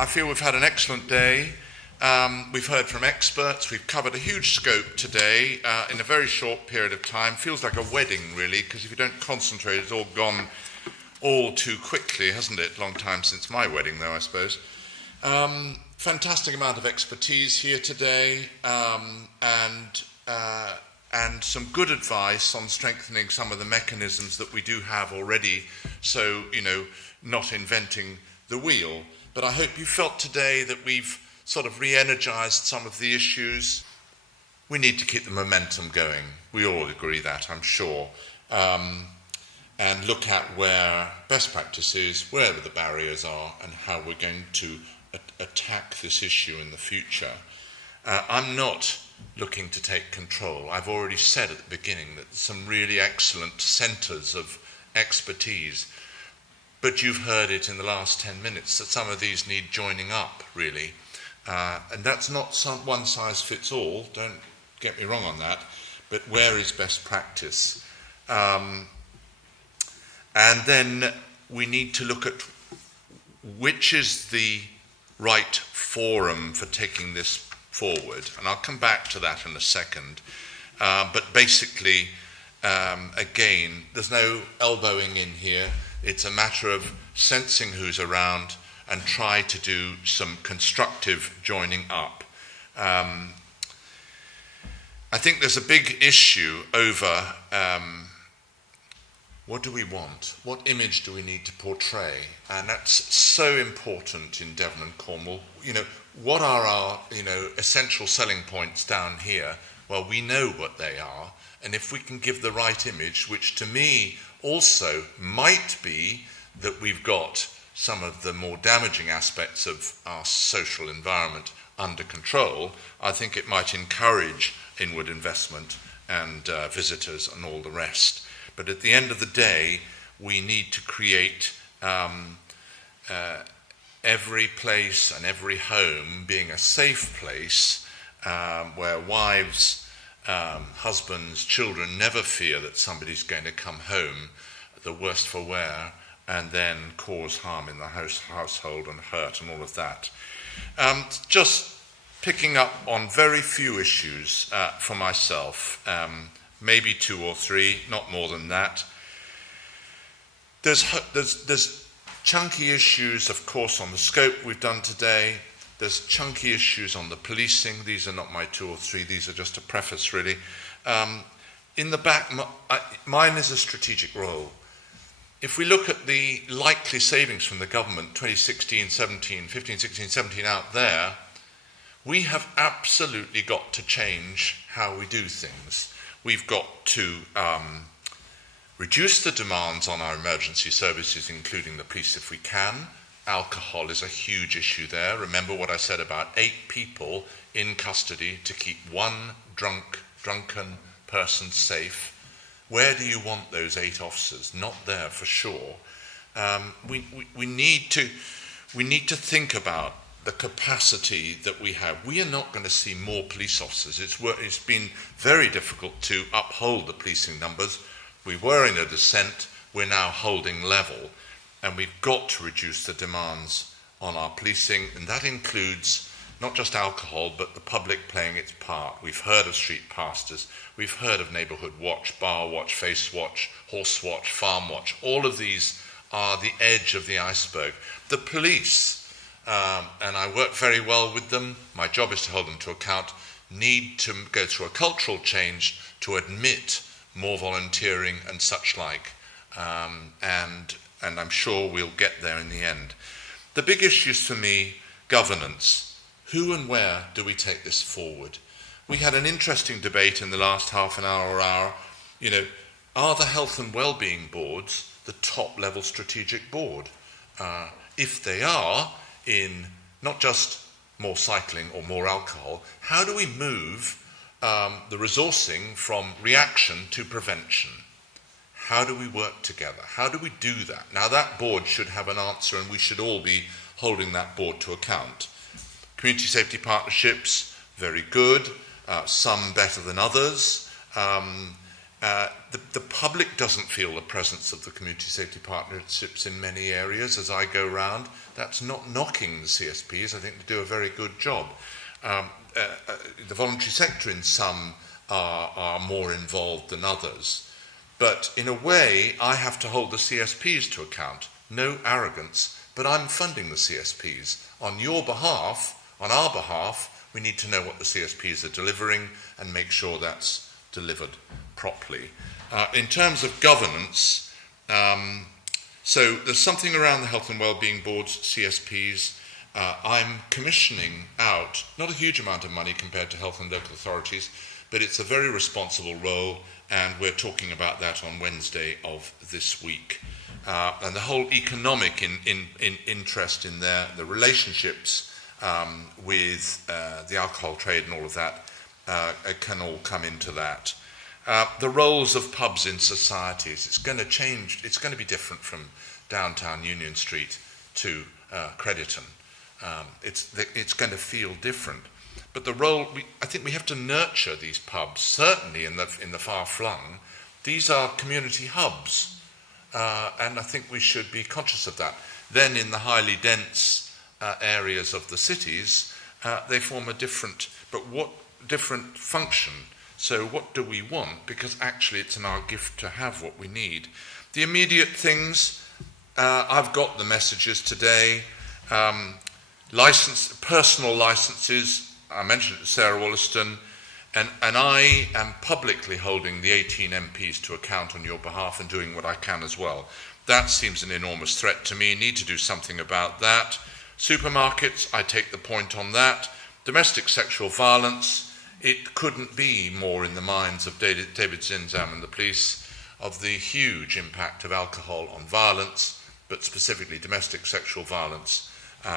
I feel we've had an excellent day. We've heard from experts. We've covered a huge scope today in a very short period of time. Feels like a wedding, really, because if you don't concentrate, it's all gone all too quickly, hasn't it? Long time since my wedding, though, I suppose. Fantastic amount of expertise here today, and some good advice on strengthening some of the mechanisms that we do have already, so, not inventing the wheel. But I hope you felt today that we've sort of re-energized some of the issues. We need to keep the momentum going. We all agree that, I'm sure. And look at where best practice is, where the barriers are, and how we're going to attack this issue in the future. I'm not looking to take control. I've already said at the beginning that some really excellent centres of expertise, but you've heard it in the last 10 minutes that some of these need joining up, really. And that's not one size fits all, don't get me wrong on that, but where is best practice? And then we need to look at which is the right forum for taking this forward, and I'll come back to that in a second. But basically, again, there's no elbowing in here. It's a matter of sensing who's around and try to do some constructive joining up. I think there's a big issue over what do we want? What image do we need to portray? And that's so important in Devon and Cornwall. What are our, essential selling points down here? Well, we know what they are. And if we can give the right image, which to me also might be that we've got some of the more damaging aspects of our social environment under control, I think it might encourage inward investment and visitors and all the rest. But at the end of the day, we need to create every place and every home being a safe place where wives, husbands, children never fear that somebody's going to come home, the worst for wear, and then cause harm in the household and hurt and all of that. Just picking up on very few issues for myself, maybe 2 or 3, not more than that. There's chunky issues, of course, on the scope we've done today. There's chunky issues on the policing. These are not my 2 or 3. These are just a preface, really. In the back, mine is a strategic role. If we look at the likely savings from the government, 2016, 17, 15, 16, 17 out there, we have absolutely got to change how we do things. We've got to reduce the demands on our emergency services, including the police if we can. Alcohol is a huge issue there. Remember what I said about 8 people in custody to keep one drunken person safe. Where do you want those 8 officers? Not there for sure. We need to think about the capacity that we have. We are not going to see more police officers. It's been very difficult to uphold the policing numbers. We were in a descent. We're now holding level. And we've got to reduce the demands on our policing, and that includes not just alcohol, but the public playing its part. We've heard of street pastors, we've heard of neighbourhood watch, bar watch, face watch, horse watch, farm watch. All of these are the edge of the iceberg. The police, and I work very well with them, my job is to hold them to account, need to go through a cultural change to admit more volunteering and such like. And I'm sure we'll get there in the end. The big issues for me, governance. Who and where do we take this forward? We had an interesting debate in the last half an hour or hour. Are the health and well-being boards the top-level strategic board? If they are, in not just more cycling or more alcohol, how do we move the resourcing from reaction to prevention? How do we work together? How do we do that? Now that board should have an answer, and we should all be holding that board to account. Community safety partnerships, very good, some better than others. The public doesn't feel the presence of the community safety partnerships in many areas as I go round. That's not knocking the CSPs. I think they do a very good job. The voluntary sector in some are more involved than others. But in a way, I have to hold the CSPs to account. No arrogance, but I'm funding the CSPs. On your behalf, on our behalf, we need to know what the CSPs are delivering and make sure that's delivered properly. In terms of governance, so there's something around the Health and Wellbeing Board's CSPs. I'm commissioning out, not a huge amount of money compared to health and local authorities, but it's a very responsible role, and we're talking about that on Wednesday of this week. And the whole economic interest in there, the relationships with the alcohol trade and all of that can all come into that. The roles of pubs in societies, it's going to change, it's going to be different from downtown Union Street to Crediton. It's going to feel different. But the role, I think we have to nurture these pubs, certainly in the far-flung. These are community hubs, and I think we should be conscious of that. Then in the highly dense areas of the cities, they form a different function. So what do we want? Because actually it's in our gift to have what we need. The immediate things, I've got the messages today. Personal licenses, I mentioned it to Sarah Wollaston, and I am publicly holding the 18 MPs to account on your behalf and doing what I can as well. That seems an enormous threat to me. Need to do something about that. Supermarkets, I take the point on that. Domestic sexual violence, it couldn't be more in the minds of David Zinzam and the police of the huge impact of alcohol on violence, but specifically domestic sexual violence,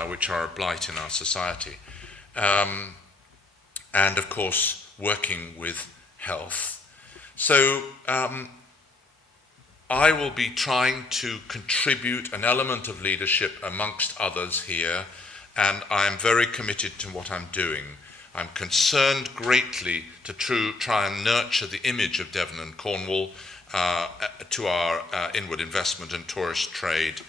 which are a blight in our society. And of course, working with health. So I will be trying to contribute an element of leadership amongst others here, and I am very committed to what I'm doing. I'm concerned greatly to try and nurture the image of Devon and Cornwall to our inward investment and tourist trade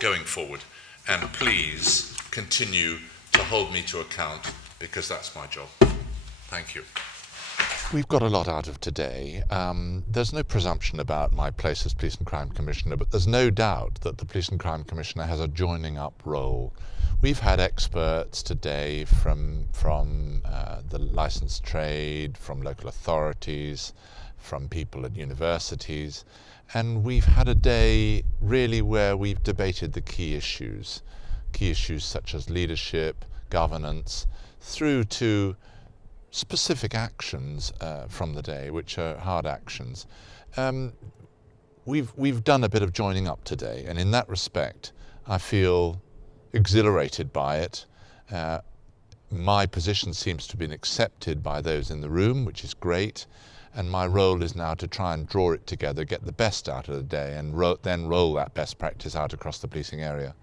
going forward. And please continue to hold me to account, because that's my job. Thank you. We've got a lot out of today. There's no presumption about my place as Police and Crime Commissioner, but there's no doubt that the Police and Crime Commissioner has a joining up role. We've had experts today from the licensed trade, from local authorities, from people at universities, and we've had a day really where we've debated the key issues such as leadership, governance, through to specific actions from the day, which are hard actions. We've done a bit of joining up today, and in that respect, I feel exhilarated by it. My position seems to have been accepted by those in the room, which is great, and my role is now to try and draw it together, get the best out of the day, and then roll that best practice out across the policing area.